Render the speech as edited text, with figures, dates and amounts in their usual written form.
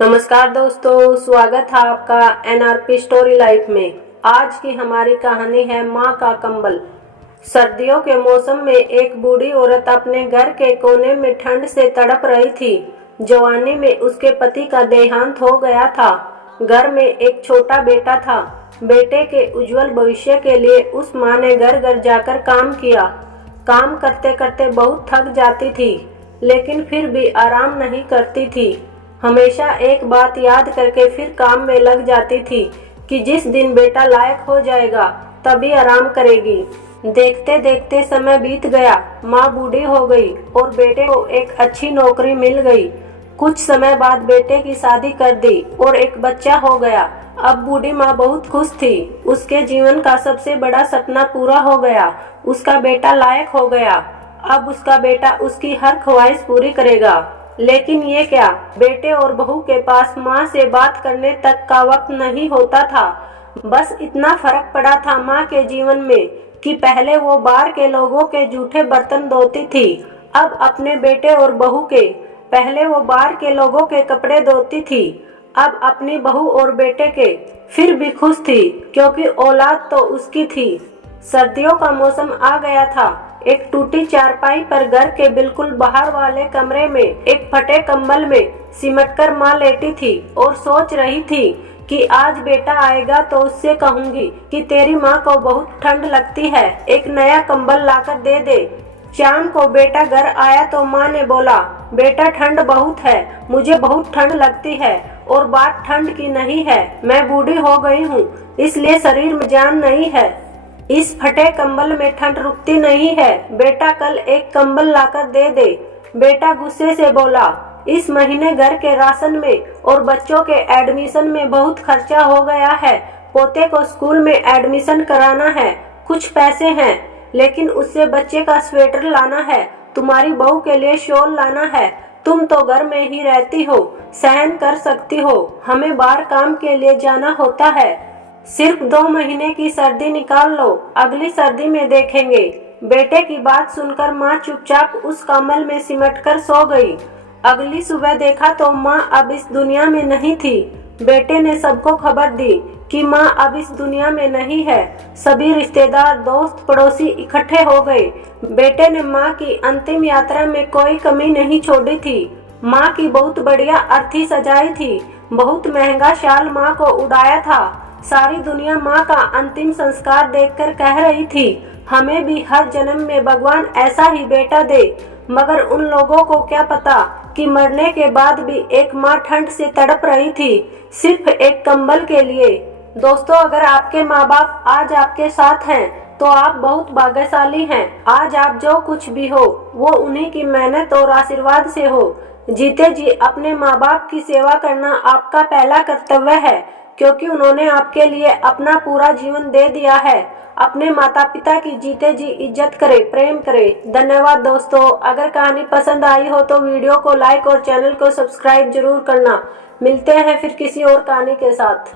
नमस्कार दोस्तों, स्वागत है आपका एनआरपी स्टोरी लाइफ में। आज की हमारी कहानी है माँ का कंबल। सर्दियों के मौसम में एक बूढ़ी औरत अपने घर के कोने में ठंड से तड़प रही थी। जवानी में उसके पति का देहांत हो गया था। घर में एक छोटा बेटा था। बेटे के उज्जवल भविष्य के लिए उस माँ ने घर घर जाकर काम किया। काम करते करते बहुत थक जाती थी, लेकिन फिर भी आराम नहीं करती थी। हमेशा एक बात याद करके फिर काम में लग जाती थी कि जिस दिन बेटा लायक हो जाएगा तभी आराम करेगी। देखते देखते समय बीत गया। माँ बूढ़ी हो गई और बेटे को एक अच्छी नौकरी मिल गई। कुछ समय बाद बेटे की शादी कर दी और एक बच्चा हो गया। अब बूढ़ी माँ बहुत खुश थी। उसके जीवन का सबसे बड़ा सपना पूरा हो गया। उसका बेटा लायक हो गया। अब उसका बेटा उसकी हर ख्वाहिश पूरी करेगा। लेकिन ये क्या, बेटे और बहू के पास माँ से बात करने तक का वक्त नहीं होता था। बस इतना फर्क पड़ा था माँ के जीवन में कि पहले वो बाहर के लोगों के जूठे बर्तन धोती थी, अब अपने बेटे और बहू के। पहले वो बाहर के लोगों के कपड़े धोती थी, अब अपनी बहू और बेटे के। फिर भी खुश थी क्योंकि औलाद तो उसकी थी। सर्दियों का मौसम आ गया था। एक टूटी चारपाई पर घर के बिल्कुल बाहर वाले कमरे में एक फटे कंबल में सिमटकर माँ लेटी थी और सोच रही थी कि आज बेटा आएगा तो उससे कहूंगी कि तेरी माँ को बहुत ठंड लगती है, एक नया कंबल लाकर दे दे। शाम को बेटा घर आया तो माँ ने बोला, बेटा ठंड बहुत है, मुझे बहुत ठंड लगती है और बात ठंड की नहीं है, मैं बूढ़ी हो गई हूँ इसलिए शरीर में जान नहीं है। इस फटे कंबल में ठंड रुकती नहीं है, बेटा कल एक कंबल लाकर दे दे। बेटा गुस्से से बोला, इस महीने घर के राशन में और बच्चों के एडमिशन में बहुत खर्चा हो गया है। पोते को स्कूल में एडमिशन कराना है, कुछ पैसे हैं, लेकिन उससे बच्चे का स्वेटर लाना है, तुम्हारी बहू के लिए शॉल लाना है। तुम तो घर में ही रहती हो, सहन कर सकती हो, हमें बाहर काम के लिए जाना होता है। सिर्फ 2 महीने की सर्दी निकाल लो, अगली सर्दी में देखेंगे। बेटे की बात सुनकर माँ चुपचाप उस कंबल में सिमटकर सो गई। अगली सुबह देखा तो माँ अब इस दुनिया में नहीं थी। बेटे ने सबको खबर दी कि माँ अब इस दुनिया में नहीं है। सभी रिश्तेदार, दोस्त, पड़ोसी इकट्ठे हो गए। बेटे ने माँ की अंतिम यात्रा में कोई कमी नहीं छोड़ी थी। माँ की बहुत बढ़िया अर्थी सजाई थी, बहुत महंगा शाल माँ को उड़ाया था। सारी दुनिया माँ का अंतिम संस्कार देखकर कह रही थी, हमें भी हर जन्म में भगवान ऐसा ही बेटा दे। मगर उन लोगों को क्या पता कि मरने के बाद भी एक माँ ठंड से तड़प रही थी, सिर्फ एक कंबल के लिए। दोस्तों, अगर आपके माँ बाप आज आपके साथ हैं तो आप बहुत भाग्यशाली हैं। आज आप जो कुछ भी हो वो उन्हीं की मेहनत और आशीर्वाद से हो। जीते जी अपने माँ बाप की सेवा करना आपका पहला कर्तव्य है, क्योंकि उन्होंने आपके लिए अपना पूरा जीवन दे दिया है। अपने माता पिता की जीते जी इज्जत करें, प्रेम करें। धन्यवाद दोस्तों। अगर कहानी पसंद आई हो तो वीडियो को लाइक और चैनल को सब्सक्राइब जरूर करना। मिलते हैं फिर किसी और कहानी के साथ।